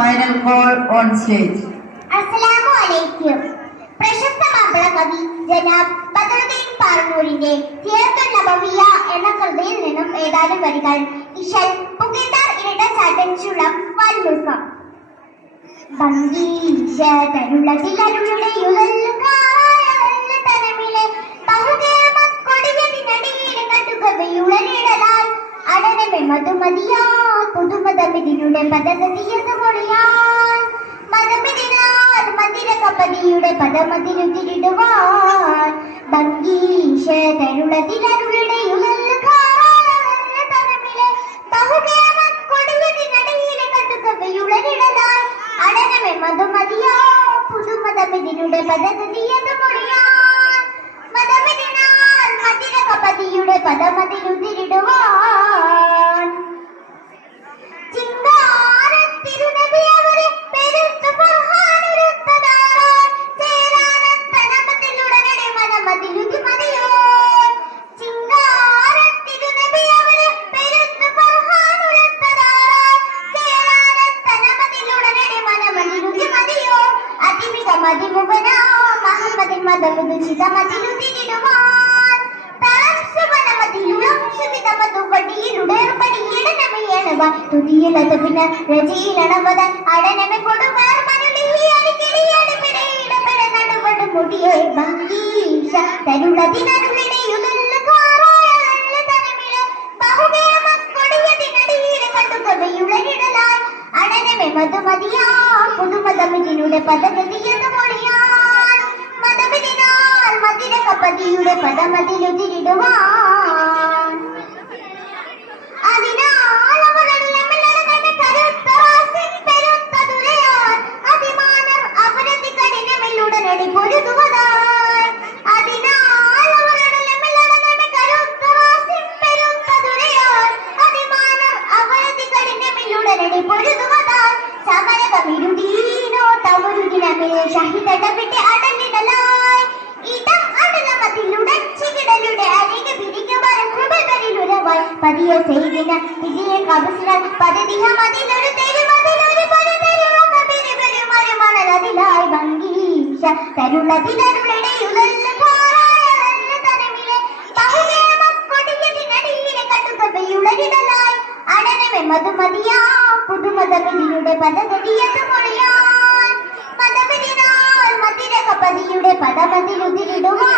final call on stage. അസ്സലാമു അലൈക്കും. പ്രശസ്ത മാപ്പിള കവി ജനാബ് ബദറുദ്ദീൻ പാറന്നൂരിന്റെ സിയറത്തുൻ നബവിയ്യ എന്ന കൃതിയിൽ നിന്നും ഏതാനും വരികൾ. ഇശൽ പുകൈത്താർ ഇരട്ട ചാട്ടൻ ചുളം വാൽമുൾക്കം. ഭംഗീശതരുളതിലരുളുടെ യുഗല്ലുകായ തനമിലെ ബഹുകേമക്കൊടിയതിനടിയിലെ കടുകവയുളരിടലാൽ അടനമെ മധുമതിയാ പുതുമതമിതിയുടെ പദഗതിയത് മൊഴിയാൻ മതമിതിനാൽ മന്ദിരകപതിയുടെ പദമതിലുതിരിടുവാൻ ഭംഗീശതരുളതിലരുളുടെ യുഗല്ലുകായ തനമിലെ ബഹുകേമക്കൊടിയതിനടിയിലെ കടുകവയുളരിടലാൽ അടനമെ മധുമതിയാ പുതുമതമിതിയുടെ പദഗതിയത് മൊഴിയാൻ മതമിതിനാൽ മന്ദിരകപതിയുടെ പദമതിലുതിരിടുവാൻ പുതുമതമിതിയുടെ പദഗതിയത് മൊഴിയാൻ മതമിതിനാൽ മന്ദിരകപതിയുടെ പദമതിലുതിരിടുവാൻ അതിനാൽ അവരുടെ മിന്നലുകളുടെ കരുത്തവാസിൻ പെരുത്തതുരയാൻ അതിമാനർ അവരതി കഠിനമില്ലുടനടി പൊരുതുവതായി അതിനാൽ അവരുടെ മിന്നലുകളുടെ കരുത്തവാസിൻ പെരുത്തതുരയാൻ അതിമാനർ അവരതി കഠിനമില്ലുടനടി പൊരുതുവതായി സമരകമിരുടീനോ തവരുകിനമേ ഷഹിദടവിട്ട് അടലിടലായി ഇടം അടലമതിലുടച്ചികിടലുടെ അലിക പിരിക്കുവാൻ കൃപകരിലുരവായി പതിയെ ചെയ്തിന വിധിയെ കബസിനാൽ പദതിഹ മതിലൊരു തെരുമതിലൊരു പരതെരുവക പിരിപെരുമരുമണലതിലായി ഭംഗീശ തരുളതിലരുളുടെ യുഗല്ലുകാരായ തനമിലെ ബഹുകേമക്കൊടിയതിനടിയിലെ കടുകവയുളരിടലായി അടനമെ മധുമതിയാ പുതുമതമിതിയുടെ പദഗതിയത് മൊഴിയാൻ മതമിതിനാൽ മന്ദിരകപതിയുടെ പദമതിലുതിരിടുവാൻ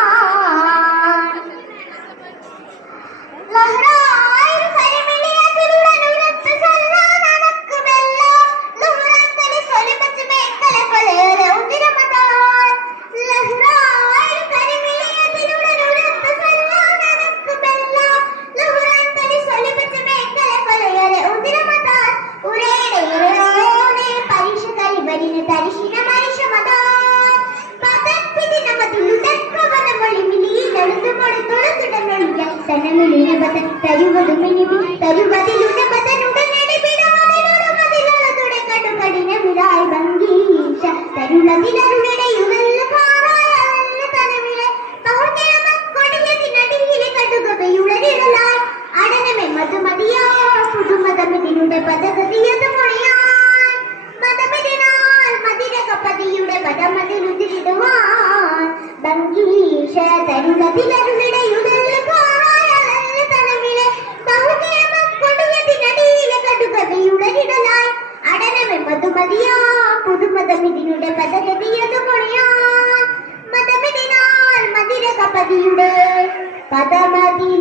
ലഹ്റായിരു കരിമിളിയതിലുടനുരത്ത് സല്ലാനനക്ക് വെല്ലാം ലുഹ്റത്തലി സ്വലിപച്ച് മേക്കല കൊലയേറെ ഉതിരമതാൻ ലഹ്റായിരു കരിമിളിയതിലുടനുരത്ത് സല്ലാനനക്ക് വെല്ലാം ലുഹ്റത്തലി സ്വലിപച്ച് മേക്കല കൊലയേറെ ഉതിരമതാൻ ഉരേടേറോനെ പരീക്ഷ കരിവരിന് തരിശിന മരിഷമതാൻ പദപ്പിതി നമ്മതിലുടക്കവന മൊഴിമിലിയിലെഴുതുമൊഴി തുളച്ചുടനൊഴിക്കാൻ തനമിലിനബതൻ തരുവതുമിനിബി തരുവതിലുടബതനുടനടി പിടമതിലുടമതിലുള്ളതുടെ കടുകടിനമിരായി ഭംഗീശ തരുളതിലരുളുടെ യുഗല്ലുകാരായ തനമിലെ ബഹുകേമക്കൊടിയതിനടിയിലെ കടുകവയുളരിടലായി അടനമെ മധുമതിയാ പുതുമതമിതിയുടെ പദഗതിയത് മൊഴിയാൻ മതമിതിനാൽ മന്ദിരകപതിയുടെ പദമതിലുതിരിടുവാൻ ഭംഗീശ തരുളതിലരുളുടെ യുഗല്ലുകാരായ തനമിലെ ബഹുകേമക്കൊടിയതിനടിയിലെ കടുകവയുളരിടലായി അടനമെ മധുമതിയാ പുതുമതമിതിയുടെ പദഗതിയത് മൊഴിയാൻ മതമിതിനാൽ മന്ദിരകപതിയുടെ പദമതി